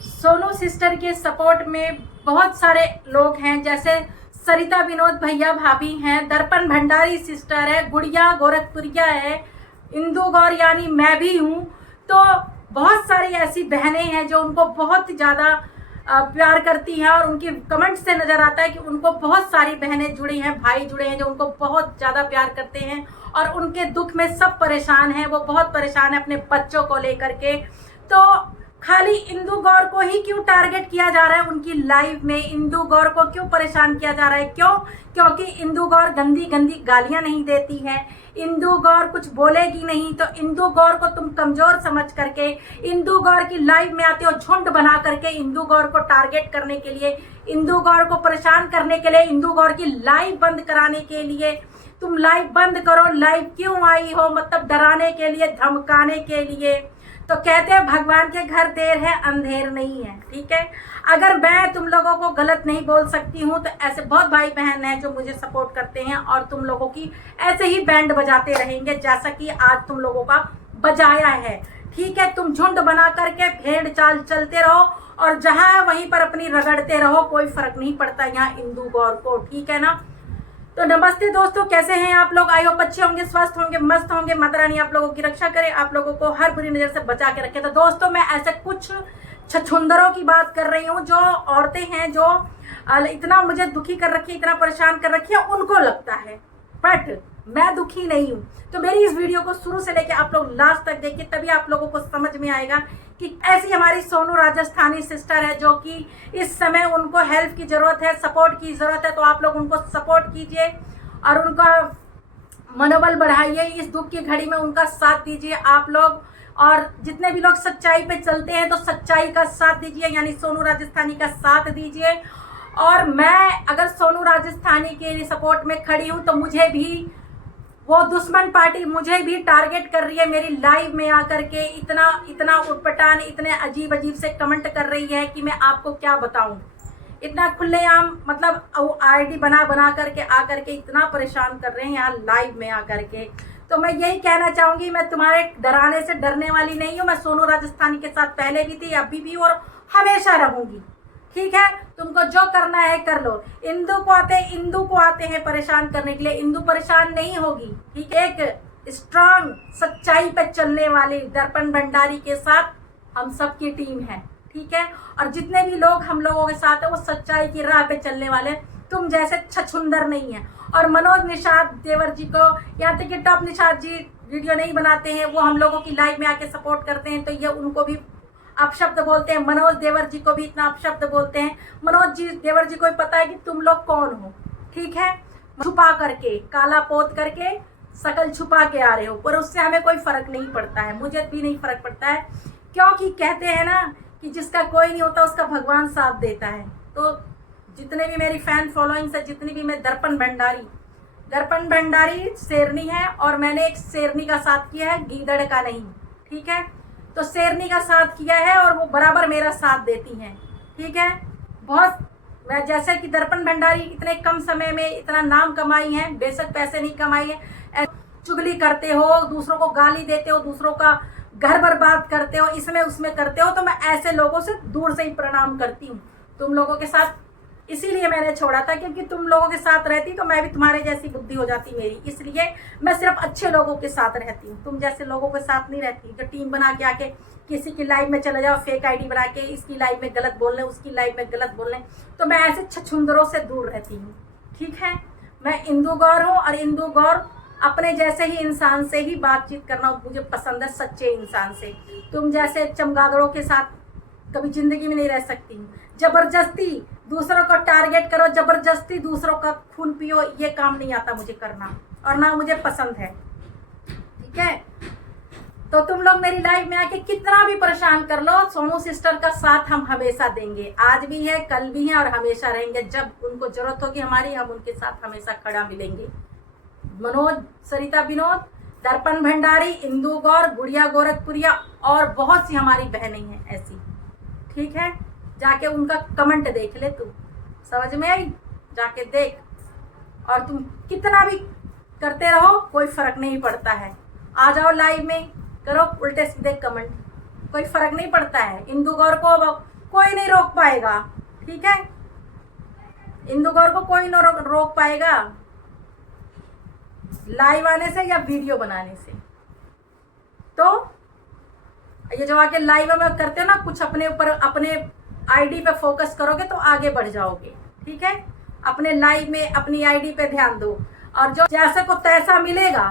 Sonu sister के support में बहुत सारे लोग हैं, जैसे सरिता विनोद भैया भाभी हैं, दर्पण भंडारी सिस्टर है, गुड़िया गोरखपुरिया है, इंदु गौर यानी मैं भी हूँ। तो बहुत सारी ऐसी बहनें हैं जो उनको बहुत ज़्यादा प्यार करती हैं और उनकी कमेंट से नज़र आता है कि उनको बहुत सारी बहनें जुड़ी हैं, भाई जुड़े हैं जो उनको बहुत ज़्यादा प्यार करते हैं और उनके दुख में सब परेशान हैं। वो बहुत परेशान है अपने बच्चों को लेकर के। तो खाली इंदु गौर को ही क्यों टारगेट किया जा रहा है उनकी लाइव में? इंदु गौर को क्यों परेशान किया जा रहा है? क्यों? क्योंकि इंदु गौर गंदी गंदी गालियां नहीं देती है, इंदु गौर कुछ बोलेगी नहीं। तो इंदु गौर को तुम कमजोर समझ करके इंदु गौर की लाइव में आते हो झुंड बना करके इंदु गौर को टारगेट करने के लिए, इंदु गौर को परेशान करने के लिए, इंदु गौर की लाइव बंद कराने के लिए। तुम लाइव बंद करो। लाइव क्यों आई हो? मतलब डराने के लिए, धमकाने के लिए। तो कहते हैं भगवान के घर देर है अंधेर नहीं है। ठीक है, अगर मैं तुम लोगों को गलत नहीं बोल सकती हूँ तो ऐसे बहुत भाई बहन हैं जो मुझे सपोर्ट करते हैं और तुम लोगों की ऐसे ही बैंड बजाते रहेंगे जैसा कि आज तुम लोगों का बजाया है। ठीक है, तुम झुंड बना करके भेड़ चाल चलते रहो और जहाँ है वहीं पर अपनी रगड़ते रहो, कोई फर्क नहीं पड़ता यहाँ इंदु गौर को। ठीक है ना? तो नमस्ते दोस्तों, कैसे हैं आप लोग? आई होप अच्छे होंगे, स्वस्थ होंगे, मस्त होंगे। माता रानी आप लोगों की रक्षा करे, आप लोगों को हर बुरी नजर से बचा के रखे। तो दोस्तों, मैं ऐसे कुछ छछुंदरों की बात कर रही हूँ जो औरतें हैं जो इतना मुझे दुखी कर रखी है, इतना परेशान कर रखी है, उनको लगता है, बट मैं दुखी नहीं हूँ। तो मेरी इस वीडियो को शुरू से लेकर आप लोग लास्ट तक देखिए, तभी आप लोगों को समझ में आएगा कि ऐसी हमारी सोनू राजस्थानी सिस्टर है जो कि इस समय उनको हेल्प की ज़रूरत है, सपोर्ट की ज़रूरत है। तो आप लोग उनको सपोर्ट कीजिए और उनका मनोबल बढ़ाइए। इस दुख की घड़ी में उनका साथ दीजिए आप लोग। और जितने भी लोग सच्चाई पे चलते हैं तो सच्चाई का साथ दीजिए, यानी सोनू राजस्थानी का साथ दीजिए। और मैं अगर सोनू राजस्थानी के सपोर्ट में खड़ी हूँ तो मुझे भी वो दुश्मन पार्टी मुझे भी टारगेट कर रही है मेरी लाइव में आकर के। इतना इतना उटपटांग, इतने अजीब अजीब से कमेंट कर रही है कि मैं आपको क्या बताऊं। इतना खुलेआम मतलब आईडी बना बना करके आकर के इतना परेशान कर रहे हैं यहाँ लाइव में आकर के। तो मैं यही कहना चाहूंगी, मैं तुम्हारे डराने से डरने वाली नहीं हूँ। मैं सोनू राजस्थानी के साथ पहले भी थी, अभी भी और हमेशा रहूंगी। ठीक है, तुमको जो करना है कर लो। इंदु को आते हैं परेशान करने के लिए, इंदु परेशान नहीं होगी। ठीक है, एक स्ट्रांग सच्चाई पे चलने वाली दर्पण भंडारी के साथ हम सब की टीम है। ठीक है, और जितने भी लोग हम लोगों के साथ है वो सच्चाई की राह पे चलने वाले, तुम जैसे छछुंदर नहीं है। और मनोज निषाद देवर जी को, यहाँ तक कि टॉप निषाद जी वीडियो नहीं बनाते हैं, वो हम लोगों की लाइव में आके सपोर्ट करते हैं, तो ये उनको भी अपशब्द बोलते हैं। मनोज देवर जी को भी इतना अपशब्द बोलते हैं। मनोज जी देवर जी को भी पता है कि तुम लोग कौन हो। ठीक है, छुपा करके, काला पोत करके शकल छुपा के आ रहे हो, पर उससे हमें कोई फर्क नहीं पड़ता है, मुझे भी नहीं फर्क पड़ता है। क्योंकि कहते हैं ना कि जिसका कोई नहीं होता उसका भगवान साथ देता है। तो जितने भी मेरी फैन फॉलोइंग्स है, जितनी भी मैं दर्पण भंडारी शेरनी है और मैंने एक शेरनी का साथ किया है, गीदड़ का नहीं। ठीक है, तो शेरनी का साथ किया है और वो बराबर मेरा साथ देती हैं। ठीक है, बहुत मैं जैसे कि दर्पण भंडारी इतने कम समय में इतना नाम कमाई है, बेशक पैसे नहीं कमाई है, चुगली करते हो, दूसरों को गाली देते हो, दूसरों का घर बर्बाद करते हो, इसमें उसमें करते हो, तो मैं ऐसे लोगों से दूर से ही प्रणाम करती हूँ। तुम लोगों के साथ इसीलिए मैंने छोड़ा था, क्योंकि तुम लोगों के साथ रहती तो मैं भी तुम्हारे जैसी बुद्धि हो जाती मेरी, इसलिए मैं सिर्फ अच्छे लोगों के साथ रहती हूँ, तुम जैसे लोगों के साथ नहीं रहती जो टीम बना के आके किसी की लाइव में चले जाओ, फेक आईडी बना के इसकी लाइव में गलत बोल लें, उसकी लाइव में गलत बोल लें। तो मैं ऐसे छछुंदरों से दूर रहती हूँ। ठीक है, मैं इंदु गौर हूँ और इंदु गौर अपने जैसे ही इंसान से ही बातचीत करना मुझे पसंद है, सच्चे इंसान से। तुम जैसे चमगादड़ों के साथ कभी जिंदगी में नहीं रह सकती हूँ। जबरदस्ती दूसरों को टारगेट करो, जबरदस्ती दूसरों का खून पियो, ये काम नहीं आता मुझे करना और ना मुझे पसंद है। ठीक है, तो तुम लोग मेरी लाइव में आके कितना भी परेशान कर लो, सोनू सिस्टर का साथ हम हमेशा देंगे। आज भी है, कल भी है और हमेशा रहेंगे। जब उनको जरूरत होगी हमारी, हम उनके साथ हमेशा खड़ा मिलेंगे। मनोज, सरिता विनोद, दर्पण भंडारी, इंदु गौर, गुड़िया गोरखपुरिया और बहुत सी हमारी बहनें हैं ऐसी। ठीक है, जाके उनका कमेंट देख ले, तू समझ में आई? जाके देख, और तुम कितना भी करते रहो कोई फर्क नहीं पड़ता है। आ जाओ लाइव में, करो उल्टे सीधे कमेंट, कोई फर्क नहीं पड़ता है। इंदु गौर को कोई नहीं रोक पाएगा, ठीक है। इंदु गौर को कोई नहीं रोक पाएगा लाइव आने से या वीडियो बनाने से। तो ये जो आके लाइव में करते हो ना, कुछ अपने ऊपर, अपने आईडी पे फोकस करोगे तो आगे बढ़ जाओगे, ठीक है। अपने लाइव में अपनी आईडी पे ध्यान दो, और जो जैसे को तैसा मिलेगा,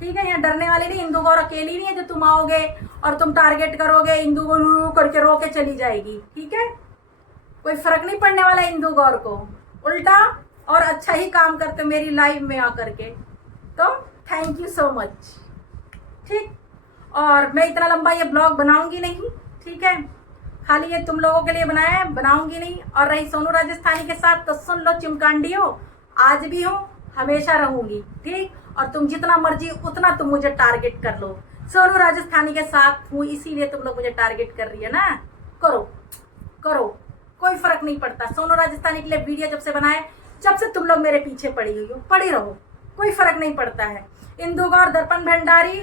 ठीक है। यहाँ डरने वाली नहीं, इंदु गौर अकेली नहीं है जो तुम आओगे और तुम टारगेट करोगे, इंदु गौर करके रो के चली जाएगी, ठीक है। कोई फर्क नहीं पड़ने वाला इंदु गौर को, उल्टा और अच्छा ही काम करते मेरी लाइव में आकर के। तो थैंक यू सो मच, ठीक। और मैं इतना लंबा ये ब्लॉग बनाऊंगी नहीं, ठीक है। खाली ये तुम लोगों के लिए बनाया है, बनाऊंगी नहीं। और रही सोनू राजस्थानी के साथ, तो सुन लो चिमकांडियो, आज भी हूँ, हमेशा रहूंगी, ठीक। और तुम जितना मर्जी उतना तुम मुझे टारगेट कर लो, सोनू राजस्थानी के साथ हूँ इसीलिए तुम लोग मुझे टारगेट कर रही है ना। करो करो, कोई फर्क नहीं पड़ता। सोनू राजस्थानी के लिए वीडियो जब से बनाए, जब से तुम लोग मेरे पीछे पड़ी हुई हो, पड़ी रहो, कोई फर्क नहीं पड़ता है। इंदु गौर दर्पण भंडारी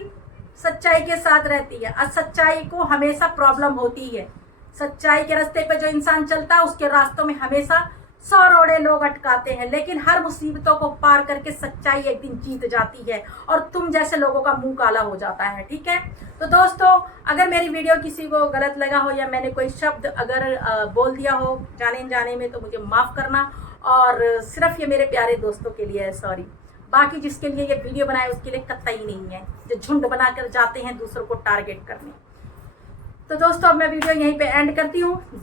सच्चाई के साथ रहती है, और सच्चाई को हमेशा प्रॉब्लम होती है। सच्चाई के रास्ते पे जो इंसान चलता है उसके रास्तों में हमेशा 100 रोड़े लोग अटकाते हैं, लेकिन हर मुसीबतों को पार करके सच्चाई एक दिन जीत जाती है और तुम जैसे लोगों का मुंह काला हो जाता है, ठीक है। तो दोस्तों, अगर मेरी वीडियो किसी को गलत लगा हो या मैंने कोई शब्द अगर बोल दिया हो जाने में, तो मुझे माफ़ करना। और सिर्फ ये मेरे प्यारे दोस्तों के लिए है, सॉरी। बाकी जिसके लिए ये वीडियो बनाए उसके लिए कतई नहीं है, जो झुंड बनाकर जाते हैं दूसरों को टारगेट करने। तो दोस्तों, अब मैं वीडियो यहीं पे एंड करती हूँ।